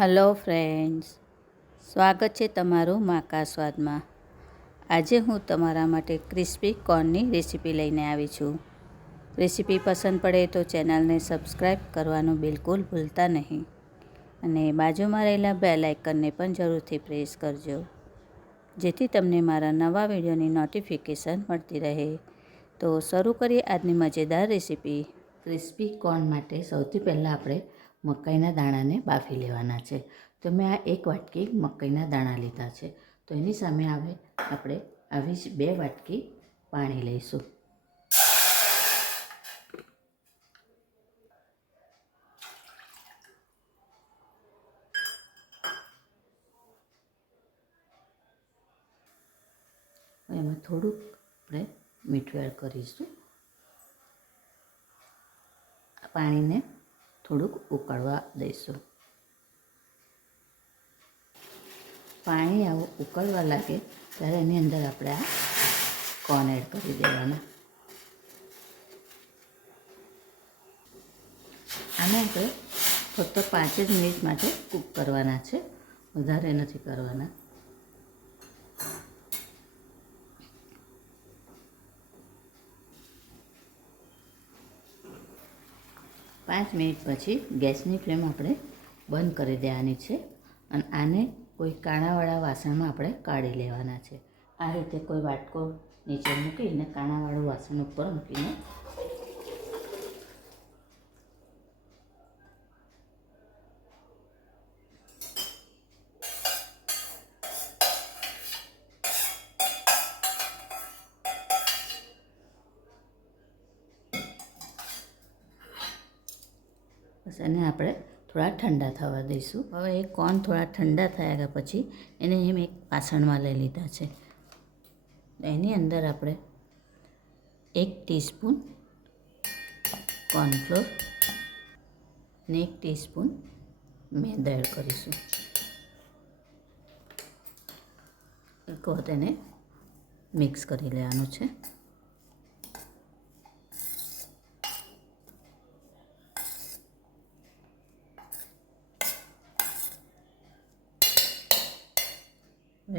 Hello friends, સ્વાગત છે તમારું માકા સ્વાદમાં. આજે હું તમારા માટે ક્રિસ્પી કોર્નની રેસીપી લઈને આવી છું. રેસીપી પસંદ પડે તો ચેનલને સબસ્ક્રાઈબ કરવાનું બિલકુલ ભૂલતા નહીં અને બાજુમાં રહેલા બેલ આઇકનને પણ જરૂરથી પ્રેસ કરજો, જેથી તમને મારા નવા વિડીયોની નોટિફિકેશન મળતી રહે. તો શરૂ કરીએ આજની મજેદાર રેસીપી. ક્રિસ્પી કોર્ન માટે સૌથી પહેલાં આપણે મકાઈના દાણાને બાફી લેવાના છે. તો મેં આ 1 વાટકી મકાઈના દાણા લીધા છે. તો એની સામે આપણે આવી જ 2 વાટકી પાણી લઈશું. એમાં થોડુંક આપણે મીઠું એડ કરીશું. પાણીને થોડુંક ઉકળવા દઈશું. પાણી આવું ઉકળવા લાગે ત્યારે એની અંદર આપણે આ કોર્ન એડ કરી દેવાના. આને આપણે ફક્ત 5 જ મિનિટ માટે કૂક કરવાના છે, વધારે નથી કરવાના. પાંચ મિનિટ પછી ગેસની ફ્લેમ આપણે બંધ કરી દેવાની છે અને આને કોઈ કાણાવાળા વાસણમાં આપણે કાઢી લેવાના છે. આ રીતે કોઈ વાટકો નીચે મૂકીને કાણાવાળું વાસણ ઉપર મૂકીને બસ એને આપણે થોડા ઠંડા થવા દઈશું. હવે એ કોર્ન થોડા ઠંડા થયા પછી એને એમ એક વાસણમાં લઈ લીધા છે. એની અંદર આપણે 1 ટીસ્પૂન કોર્નફ્લોર અને 1 ટીસ્પૂન મેંદો એડ કરીશું. એક વખત એને મિક્સ કરી લેવાનું છે.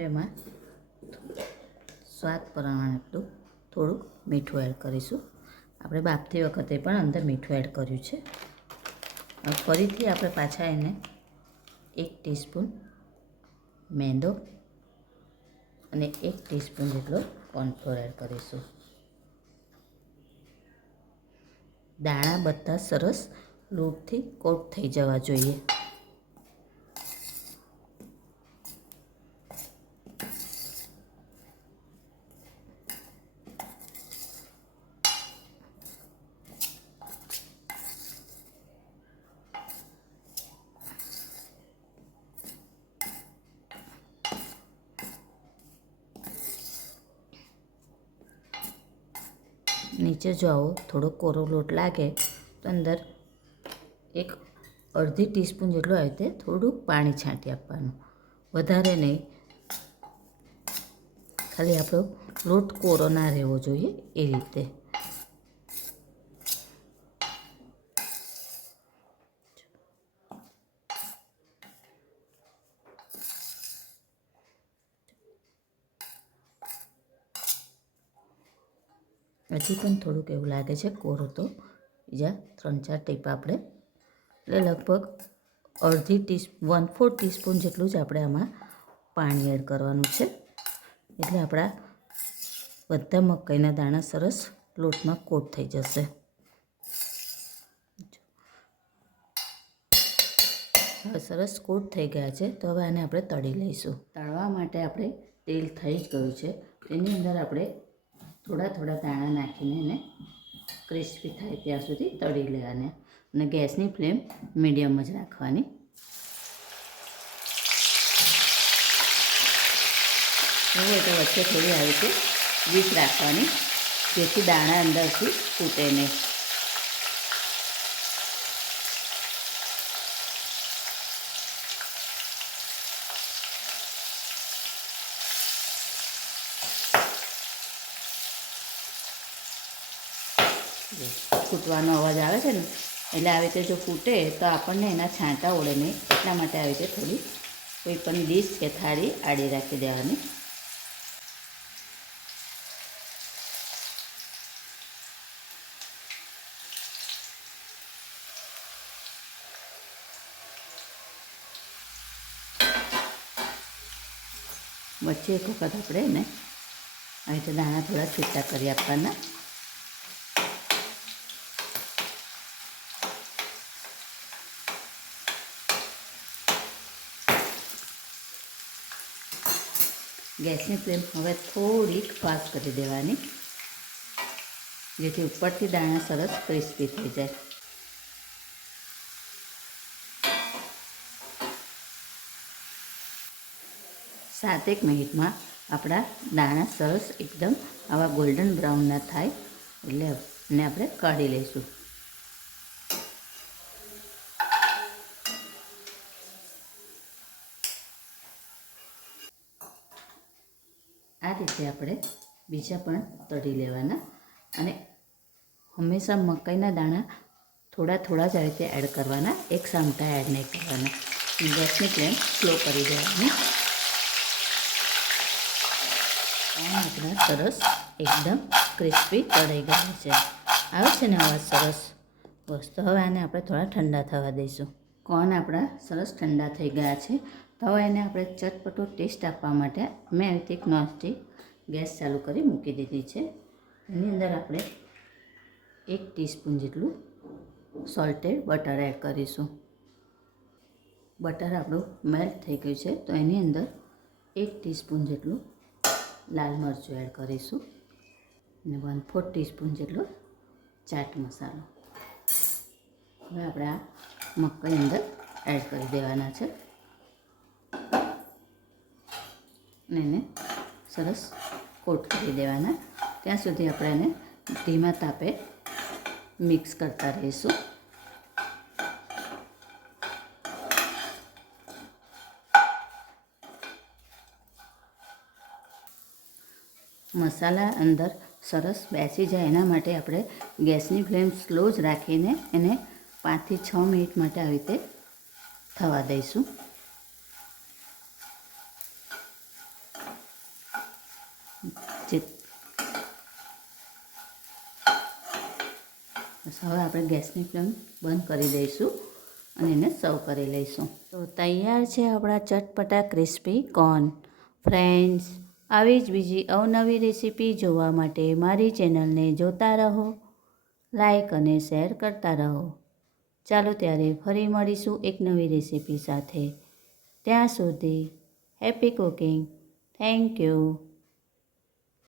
એમાં સ્વાદ પ્રમાણે થોડુંક મીઠું એડ કરીશું. આપણે બાફતી વખતે પણ અંદર મીઠું એડ કર્યું છે. ફરીથી આપણે પાછા એને 1 ટીસ્પૂન મેંદો અને 1 ટીસ્પૂન જેટલો કોર્નફ્લોર એડ કરીશું. દાણા બધા સરસ લોટથી કોટ થઈ જવા જોઈએ. નીચે જો આવો થોડો કોરો લોટ લાગે તો અંદર અડધી ટીસ્પૂન જેટલું આવી રીતે થોડુંક પાણી છાંટી આપવાનું, વધારે નહીં. ખાલી આપણો લોટ કોરો ના રહેવો જોઈએ એ રીતે. હજી પણ થોડુંક એવું લાગે છે કોરું, તો બીજા 3-4 ટીપા આપણે એટલે લગભગ 1/4 ટીસ્પૂન જેટલું જ આપણે આમાં પાણી એડ કરવાનું છે. એટલે આપણા બધા મકાઈના દાણા સરસ લોટમાં કોટ થઈ જશે. હવે સરસ કોટ થઈ ગયા છે. તો હવે આને આપણે તળી લઈશું. તળવા માટે આપણે તેલ થઈ જ ગયું છે. તેની અંદર આપણે થોડા દાણા નાખીને એને ક્રિસ્પી થાય ત્યાં સુધી તળી લેવાના અને ગેસની ફ્લેમ મીડિયમ જ રાખવાની. હવે તો વચ્ચે થોડી આવી રીતે વીસ રાખવાની, જેથી દાણા અંદરથી ફૂટે નહીં. ફૂટવાનો અવાજ આવે છે ને, એટલે આવી રીતે જો ફૂટે તો આપણને એના છાંટા ઓળે નહીં, એટલા માટે આવી રીતે થોડી કોઈ પણ ડીશ કે થાળી આડી રાખી દેવાની. વચ્ચે એક વખત આપણે એને આવી રીતે દાણા થોડા છૂટા કરી આપવાના. ગેસની ફ્લેમ હવે થોડીક ફાસ્ટ કરી દેવાની, જેથી ઉપરથી દાણા સરસ ક્રિસ્પી થઈ જાય. સાતેક મિનિટમાં આપણા દાણા સરસ એકદમ આવા ગોલ્ડન બ્રાઉનના થાય એટલે એને આપણે કાઢી લઈશું. આ રીતે આપણે બીજા પણ તળી લેવાના, અને હંમેશા મકાઈના દાણા થોડા થોડા જ આ રીતે એડ કરવાના, એક સામટા એડ નહીં કરવાના. ગેસની ફ્લેમ સ્લો કરી દેવાની. આપણા સરસ એકદમ ક્રિસ્પી તળાઈ ગયા છે. આવે છે ને અવાજ સરસ? બસ, તો હવે આને આપણે થોડા ઠંડા થવા દઈશું. કોર્ન આપણા સરસ ઠંડા થઈ ગયા છે. તો હવે એને આપણે ચટપટો ટેસ્ટ આપવા માટે મેં આવી રીતે એક નોનસ્ટિક ગેસ ચાલુ કરી મૂકી દીધી છે. એની અંદર આપણે 1 ટીસ્પૂન જેટલું સોલ્ટેડ બટર એડ કરીશું. બટર આપણું મેલ્ટ થઈ ગયું છે, તો એની અંદર 1 ટીસ્પૂન જેટલું લાલ મરચું એડ કરીશું અને 1/4 ટીસ્પૂન જેટલો ચાટ મસાલો. હવે આપણે આ મકાઈ અંદર એડ કરી દેવાના છે અને એને સરસ કોટ કરી દેવાના. ત્યાં સુધી આપણે એને ધીમા તાપે મિક્સ કરતા રહીશું. મસાલા અંદર સરસ બેસી જાય એના માટે આપણે ગેસની ફ્લેમ સ્લો જ રાખીને એને 5 થી 6 મિનિટ માટે આવી રીતે થવા દઈશું. હવે આપણે ગેસની ફ્લેમ બંધ કરી દઈશું અને એને સર્વ કરી લઈશું. તો તૈયાર છે આપણા ચટપટા ક્રિસ્પી કોર્ન. ફ્રેન્ડ્સ, આવી જ બીજી અવનવી રેસીપી જોવા માટે મારી ચેનલને જોતા રહો, લાઈક અને શેર કરતા રહો. ચાલો ત્યારે ફરી મળીશું એક નવી રેસીપી સાથે. ત્યાં સુધી હેપી કુકિંગ. Thank you.